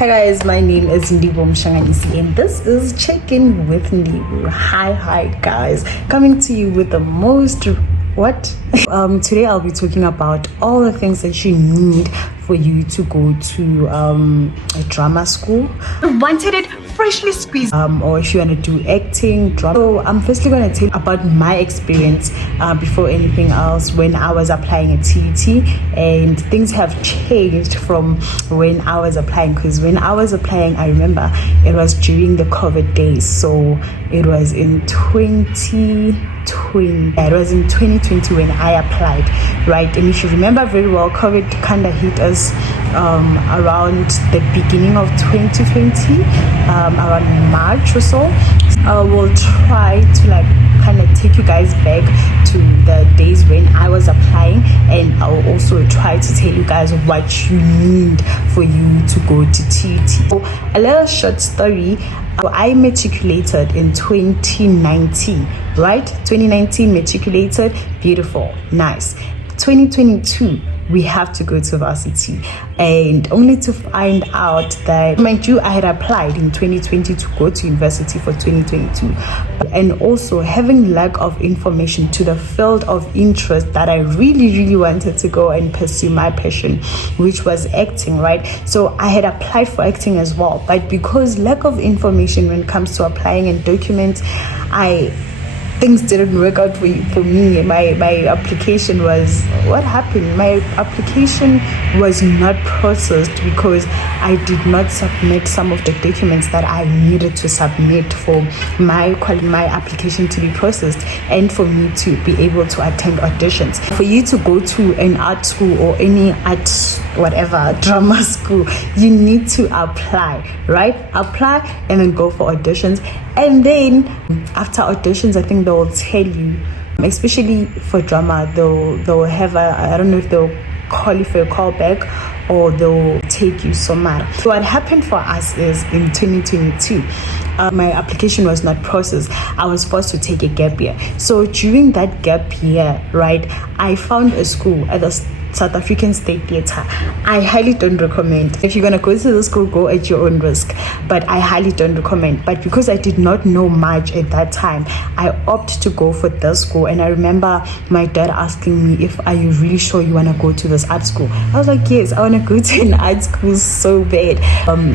Hi guys, my name is Ndibo Mshanganisi and this is Check-In with Ndibo. Hi guys, coming to you with the most today I'll be talking about all the things that you need for you to go to a drama school. Wanted it freshly squeezed. Or if you want to do acting, drama. So I'm firstly going to tell you about my experience before anything else when I was applying at TuT, and things have changed from when I was applying, because when I was applying, I remember it was during the COVID days. So it was in 2020. It was in 2020 when I applied, right? And if you remember very well, COVID kind of hit us around the beginning of 2020, around March or so. I will try to kind of take you guys back to the days when I was applying, and I'll also try to tell you guys what you need for you to go to TuT. So a little short story. I matriculated in 2019, right? 2019 matriculated, beautiful, nice. 2022 we have to go to varsity, and only to find out that, mind you, I had applied in 2020 to go to university for 2022, and also having lack of information to the field of interest that I really wanted to go and pursue my passion, which was acting, right? So I had applied for acting as well, but because lack of information when it comes to applying and documents, things didn't work out for me. My application was, what happened? My application was not processed because I did not submit some of the documents that I needed to submit for my application to be processed and for me to be able to attend auditions. For you to go to an art school or any art, whatever, drama school, you need to apply, right? Apply and then go for auditions. And then after auditions, I think they'll tell you, especially for drama, they'll have I don't know if they'll call you for a callback or they'll take you somewhere. So what happened for us is in 2022, my application was not processed. I was forced to take a gap year. So during that gap year, right, I found a school at the South African State Theatre. I highly don't recommend. If you're gonna go to the school, go at your own risk, but I highly don't recommend. But because I did not know much at that time, I opted to go for this school. And I remember my dad asking me, are you really sure you want to go to this art school? I was like, yes, I want to go to an art school so bad.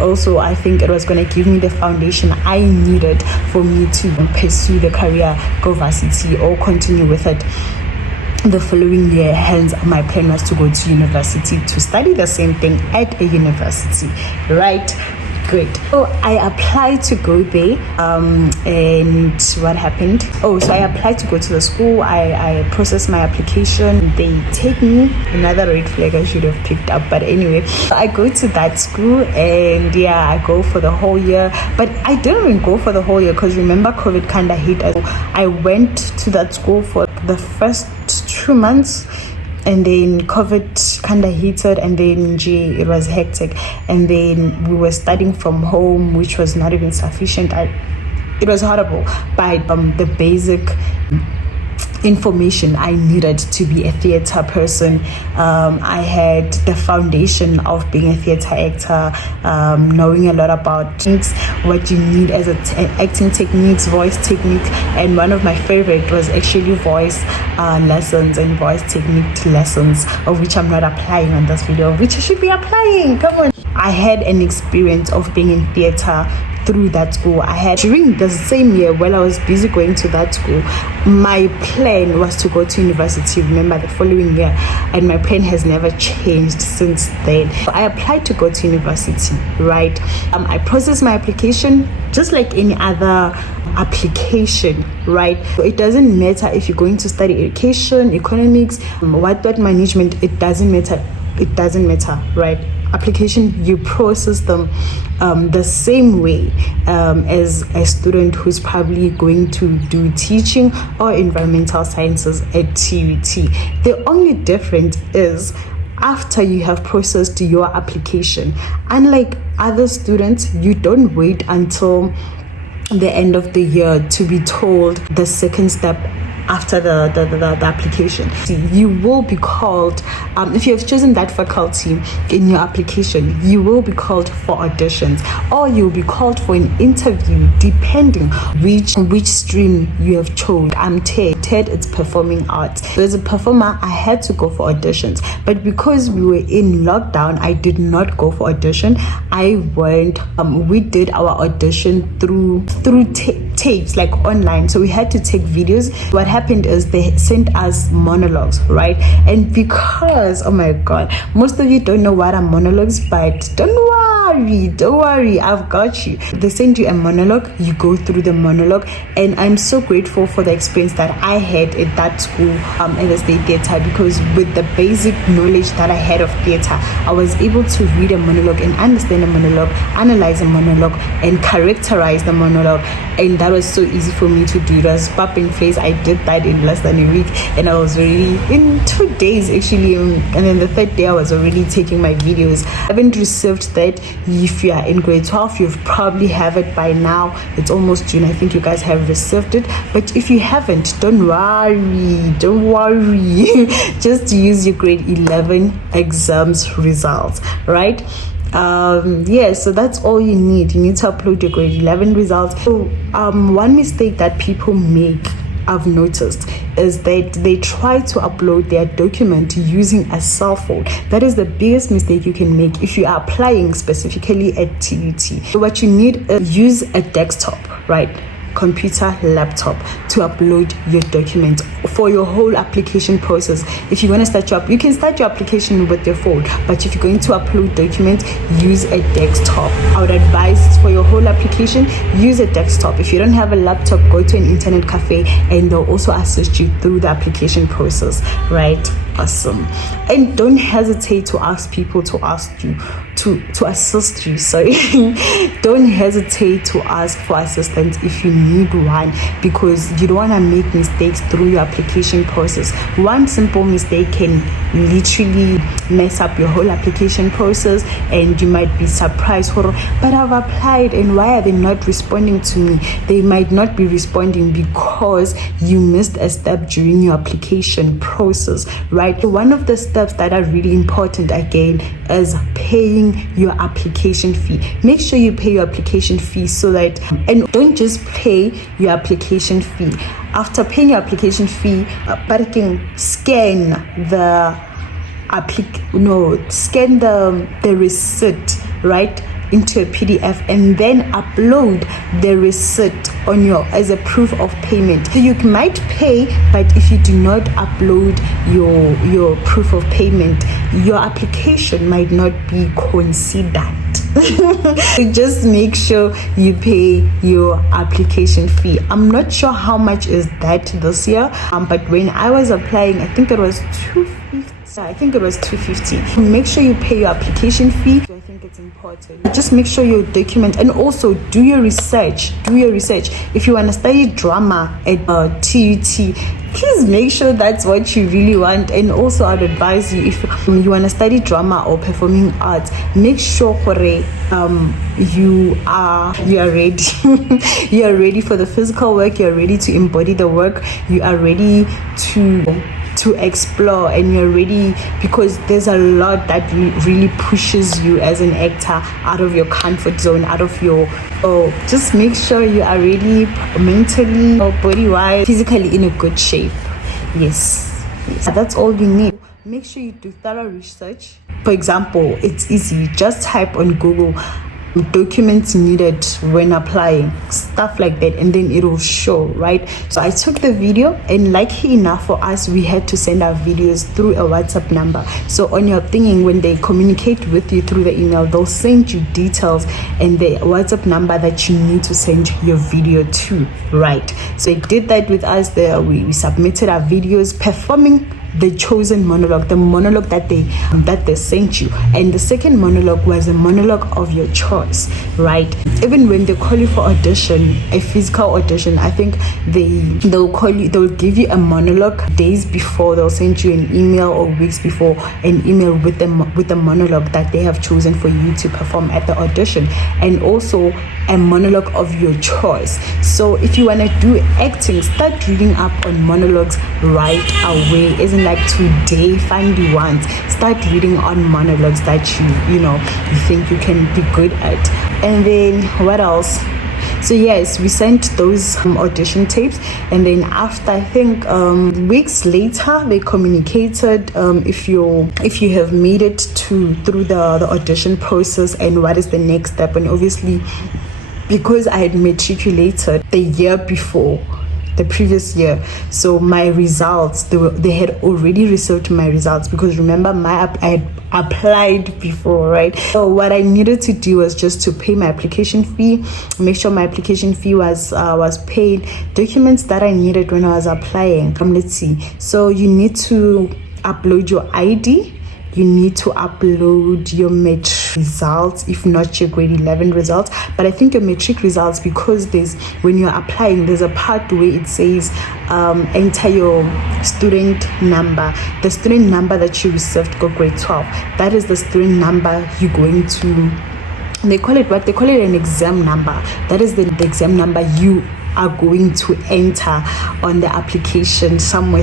Also, I think it was going to give me the foundation I needed for me to pursue the career, go varsity, or continue with it the following year. Hence my plan was to go to university to study the same thing at a university, right? Great. So I applied to go there, and what happened? So I applied to go to the school. I processed my application. They take me, another red flag I should have picked up, but anyway, I go to that school, and yeah, I go for the whole year. But I didn't even go for the whole year because remember COVID kind of hit us. I went to that school for the first 2 months, and then COVID kind of hit it, and then it was hectic, and then we were studying from home, which was not even sufficient. It was horrible, but the basic information I needed to be a theater person, I had the foundation of being a theater actor, knowing a lot about things, what you need as acting techniques, voice technique, and one of my favorite was actually voice lessons and voice technique lessons, of which I'm not applying on this video, which I should be applying. Come on. I had an experience of being in theater through that school. I had, during the same year while I was busy going to that school, my plan was to go to university, remember, the following year, and my plan has never changed since then. So I applied to go to university, right? I processed my application just like any other application, right? So it doesn't matter if you're going to study education, economics, what management, it doesn't matter, right? Application, you process them the same way as a student who's probably going to do teaching or environmental sciences at TuT. The only difference is after you have processed your application, unlike other students, you don't wait until the end of the year to be told the second step after the application. You will be called, if you have chosen that faculty in your application, you will be called for auditions, or you'll be called for an interview depending which stream you have chosen. I'm TED, it's performing arts. As a performer, I had to go for auditions, but because we were in lockdown, I did not go for audition. I went, we did our audition through tapes, like online, so we had to take videos. What happened is they sent us monologues, right? And because, oh my god, most of you don't know what are monologues, but don't worry, I've got you. They send you a monologue, you go through the monologue, and I'm so grateful for the experience that I had at that school, at the State Theatre, because with the basic knowledge that I had of theatre, I was able to read a monologue and understand a monologue, analyze a monologue, and characterize the monologue, and that was so easy for me to do. It was pop and face. I did that in less than a week, and I was really in 2 days actually, and then the third day I was already taking my videos. I haven't received that. If you are in grade 12, you probably have it by now. It's almost June. I think you guys have received it, but if you haven't, don't worry. Just use your grade 11 exams results, right? So that's all you need. You need to upload your grade 11 results. So one mistake that people make, I've noticed, is that they try to upload their document using a cell phone. That is the biggest mistake you can make if you are applying specifically at TuT. So what you need is use a desktop, right? Computer, laptop, to upload your document for your whole application process. If you want to start you can start your application with your phone, but if you're going to upload documents, use a desktop. I would advise for your whole application, use a desktop. If you don't have a laptop, go to an internet cafe and they'll also assist you through the application process, right? Awesome. And don't hesitate to ask people to ask you to assist you. Sorry. Don't hesitate to ask for assistance if you need one, because you don't want to make mistakes through your application process. One simple mistake can literally mess up your whole application process, and you might be surprised, but I've applied and why are they not responding to me? They might not be responding because you missed a step during your application process, right? One of the steps that are really important again is paying your application fee. Make sure you pay your application fee, so that, and don't just pay your application fee. After paying your application fee, but you can scan the receipt, right, into a PDF, and then upload the receipt on as a proof of payment. So you might pay, but if you do not upload your proof of payment, your application might not be considered. So just make sure you pay your application fee. I'm not sure how much is that this year, but when I was applying, I think it was $250. Make sure you pay your application fee. I think it's important. Just make sure your document, and also do your research. If you want to study drama at TuT, please make sure that's what you really want. And also I'd advise you, if you want to study drama or performing arts, make sure you are ready. You are ready for the physical work, you are ready to embody the work, you are ready to explore, and you're ready, because there's a lot that really pushes you as an actor out of your comfort zone, just make sure you are ready mentally, body wise, physically in a good shape. Yes, that's all you need. Make sure you do thorough research. For example, it's easy, just type on Google documents needed when applying, stuff like that, and then it will show, right? So I took the video, and lucky enough for us, we had to send our videos through a WhatsApp number. So on your thinking, when they communicate with you through the email, they'll send you details and the WhatsApp number that you need to send your video to, right? So they did that with us. There we submitted our videos performing the chosen monologue, the monologue that they sent you. And the second monologue was a monologue of your choice, right? Even when they call you for audition, a physical audition, I think they'll give you a monologue days before. They'll send you an email, or weeks before, an email with the monologue that they have chosen for you to perform at the audition, and also a monologue of your choice. So if you want to do acting, start reading up on monologues right away. Isn't like today find the ones. Start reading on monologues that you think you can be good at. And then what else? So yes, we sent those audition tapes, and then after, I think weeks later, they communicated if you have made it through the audition process and what is the next step. And obviously, because I had matriculated the year before, the previous year, so my results, they had already received my results, because remember, I had applied before, right? So what I needed to do was just to pay my application fee, make sure my application fee was paid. Documents that I needed when I was applying, let's see, so you need to upload your ID, you need to upload your matric results, if not your grade 11 results. But I think your matric results, because when you're applying, there's a part where it says enter your student number, the student number that you received for grade 12. That is the student number you're going to, they call it an exam number. That is the exam number you are going to enter on the application somewhere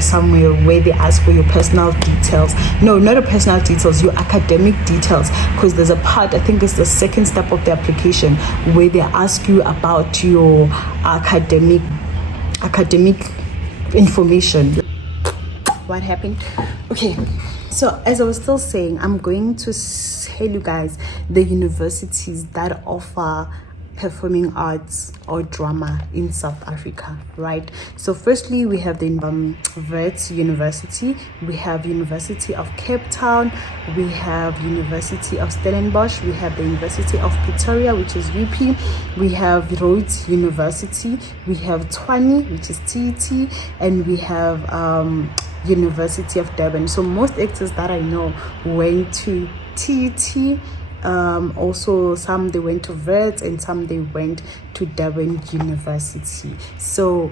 where they ask for your personal details. No, not your personal details, your academic details, because there's a part, I think it's the second step of the application, where they ask you about your academic information. What happened? Okay, so as I was still saying, I'm going to tell you guys the universities that offer performing arts or drama in South Africa, right? So firstly, we have the Wits University, we have University of Cape Town, we have University of Stellenbosch, we have the University of Pretoria, which is UP, we have Rhodes University, we have Tshwane, which is TuT, and we have University of Durban. So most actors that I know went to TuT. Also some they went to Wits, and some they went to Durban University. So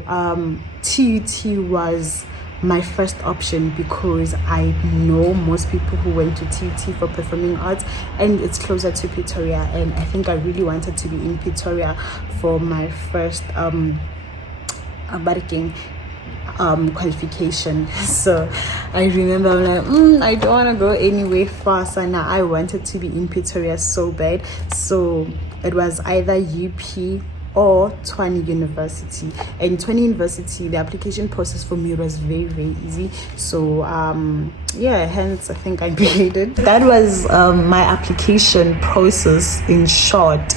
TuT was my first option, because I know most people who went to TuT for performing arts, and it's closer to Pretoria, and I think I really wanted to be in Pretoria for my first qualification. So I remember I'm like, I don't want to go anywhere far, so now I wanted to be in Pretoria so bad. So it was either UP or Tshwane University. And Tshwane University, the application process for me was very, very easy. So yeah, hence I think I made it. That was my application process in short.